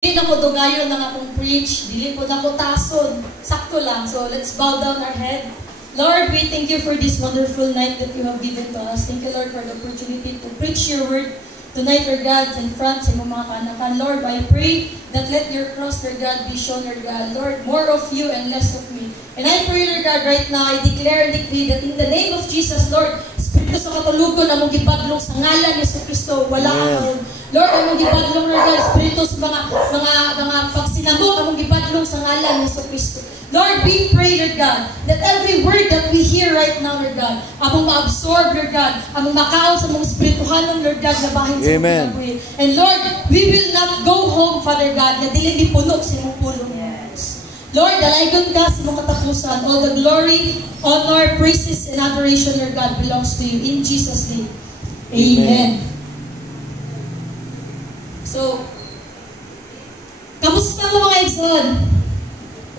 Dili na ko dugayon na akong preach, dili po na ko tason. Sakto lang. So let's bow down our head. Lord, we thank you for this wonderful night that you have given to us. Thank you, Lord, for the opportunity to preach your word tonight, Lord God, in front sa mga kanakan. Lord, I pray that let your cross, Lord God, be shown, Lord God. Lord, more of you and less of me. And I pray, Lord God, right now, I declare and decree that in the name of Jesus, Lord, Espiritu sa katulugon na mong gipadlong sa ngalan ni Kristo, wala ka karon. Lord, among gipadlong, Lord God, Espiritu sa mga pagsinabok, among gipadlong sa ngalan ni Kristo. Lord, we pray, Lord God, that every word that we hear right now, Lord God, among ma-absorb, Lord God, among makaon sa mga espirituhanon, Lord God, na bahin sa mga buhay. And Lord, we will not go home, Father God, na dili ipunok sa imong pulong. Lord, dalaygon ka sa mga katapusan. All the glory, honor, praises, and adoration, Lord God, belongs to you. In Jesus' name. Amen. So, kamusta mo mga Exxon?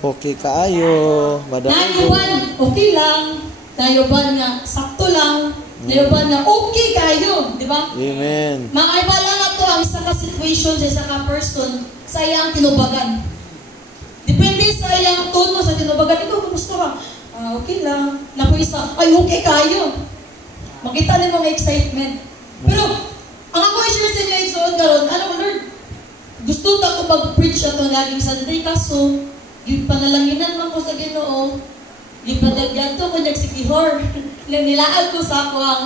Okay kaayo. Nayuban, okay lang. Nayuban nga, sakto lang. Nayuban nga, okay kayo. Di ba? Amen. Makaibala na to ang isa ka situation sa isa ka person sa iyang tinubagan. Depende sa iyang tono sa tinubagan. Ikaw, kamusta ka? Okay lang. Naku isa, ay okay kayo. Makita niyo mga excitement. Pero, ang ako i-share sa inyo, Exxon, karon, alam mo, Lord, gusto ta ko mag-preach ato laging Sunday, kaso, yung panalanginan man ko sa Ginoo, yung padagyan to ko nagsikihor. Nilaag ko sa ako ang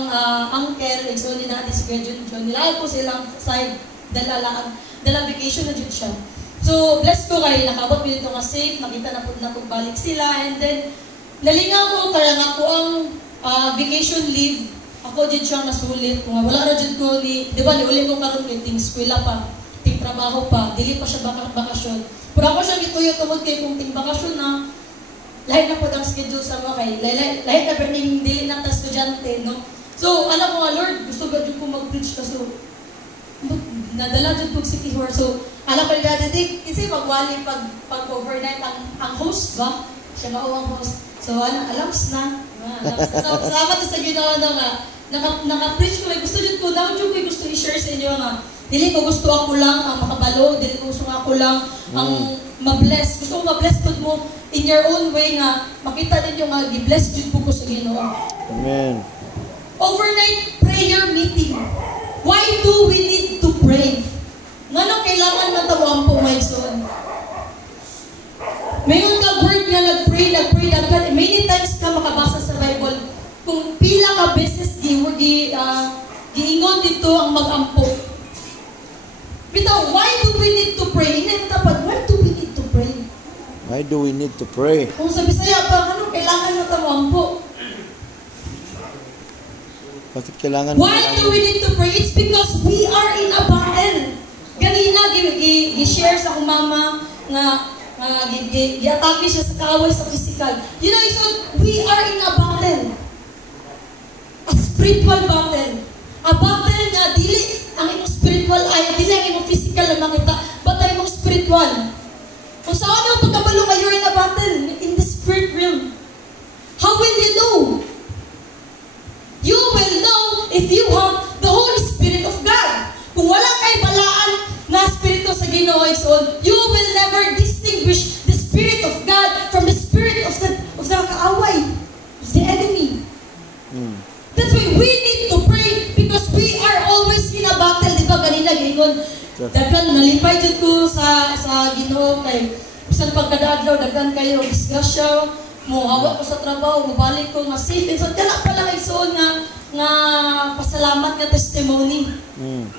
uncle, Exxon, ni natin si John. Nilaag ko silang side, dala vacation na dyan siya. So, blessed ko kayo, nakabot ko dito nga safe, nakita na po na balik sila, and then, nalingaw ko, kaya nga ko ang vacation leave, ako dyan siyang nasulit. Kung wala na dyan ko, di ba, niulit ko karoon yung ting skwela pa, ting trabaho pa, dili pa siya bakasyon. Pero ako siya gituyo tumod kay kung ting bakasyon na, lahat na po ang schedule sa mga kay, lahat na pa ning dili na estudyante, no? So, alam mo nga, Lord, gusto ba dyan ko mag-preach ka, so, nadala dyan po si Kihor. So, alam ko nga, kasi magwali pag-overnight ang host ba? Siya nga ang host. So, alams na. So, salamat sa ginawa na nga. Naka-preach ko, gusto dyan ko, daw dyan ko gusto i-share sa inyo nga. Dili ko gusto ako lang ang makabalo, dili ko gusto ako lang ang ma-bless. Gusto ko ma-bless mo in your own way nga, makita din yung i-bless dyan po ko sa Ginoo. Amen. Overnight prayer meeting. Why do we need to pray? Ngano kailangan natawang po, my son? Mayon ka word nga nag-pray, many times ka makabasa sa Bible. Kung pila ka beses giingon dito ang mag-ampo. Bitaw, why do we need to pray? Hindi tapat, why do we need to pray? Why do we need to pray? Kung sa Bisaya pa, ano kailangan natawang po? Bakit kailangan? Why do we need to pray? It's because we are in a battle. Ganina, gi-share sa akong mama nga gi-atake siya sa kaaway sa physical. You know, so we are in a battle. A spiritual battle. A battle nga dili ang imong spiritual ay dili ang imong physical na makita, but ang imong spiritual. Kung saan ang pagkabalo nga you're in a battle in the spirit realm. How will you know? You will know if you have the Holy Spirit of God. Kung wala kay balaan na Espiritu sa Ginoo, you will never distinguish the Spirit of God from the Spirit of the kaaway, of the enemy. That's why we need to pray because we are always in a battle. Di ba ganina, gingon? Dagan, nalipay dyan ko sa Ginoo kay isang pagkadaadlaw, dagan kayo, disgrasya, mo hawak ko sa trabaho, mabalik ko, ma-safe. And so, kala pala Exxon nga pasalamat nga testimony.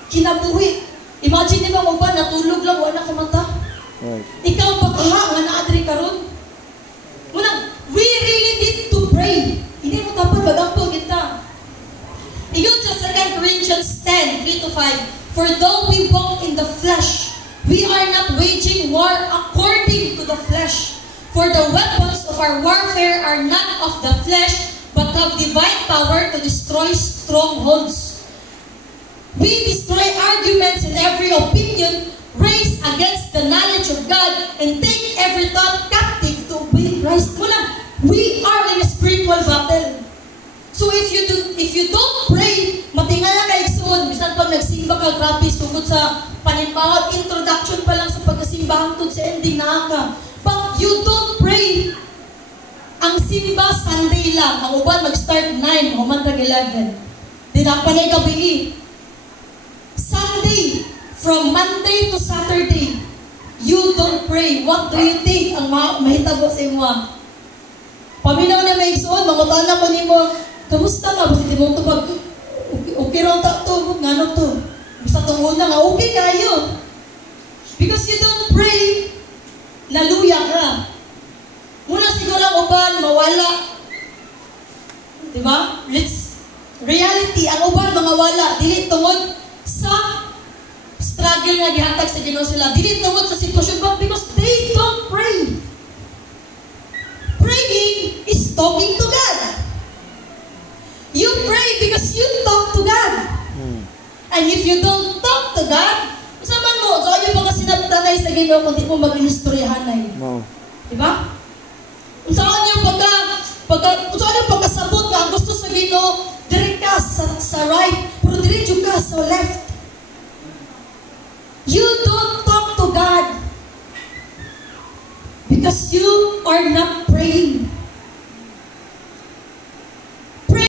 Kinabuhi. Imagine niyo mo ba, natulog lang, wala ka mata. Right. Ikaw pa kaha, nga naadri ka ron. We really need to pray. Hindi mo tapos, bagampo kita. Iyon sa 2 Corinthians 10:3-5, for though we walk in the flesh, we are not waging war according to the flesh. For the weapons of our warfare are not of the flesh, but have divine power to destroy strongholds. We destroy arguments and every opinion raised against the knowledge of God and take every thought captive to obey Christ. We are in a spiritual battle. So if you don't pray, matingala ka Exxon, bisan pag nagsimba ka, grabe, sugod sa panimbawan, introduction pa lang sa pagkasimba, magsimba Sunday lang. Ang uban mag-start 9, human tag 11. Dinapanay gabi. Sunday, from Monday to Saturday, you don't pray. What do you think ang mahitabo sa imo? Paminaw na may igsoon, mangutana ko nimo, kamusta ka? Basta di mo ito pag, okay raw ta ito, ngano to? Basta itong una nga, okay kayo. Because you don't pray, naluya ka. Muna siguro ang uban, mawala. Diba? It's reality, ang uban, mga wala. Dili tungod sa struggle nga gihatag sa Ginoo sila. Dili tungod sa sitwasyon ba? Because they don't pray. Praying is talking to God. You pray because you talk to God. And if you don't talk to God, masaman mo, so ayaw pa kasi natanay sa Ginoo kung di mo mag-historyahanay. No. Diba? Saan yung pagkasabot ka, ang gusto sa Ginoo, direct ka sa right, pero diretso ka sa left. You don't talk to God because you are not praying.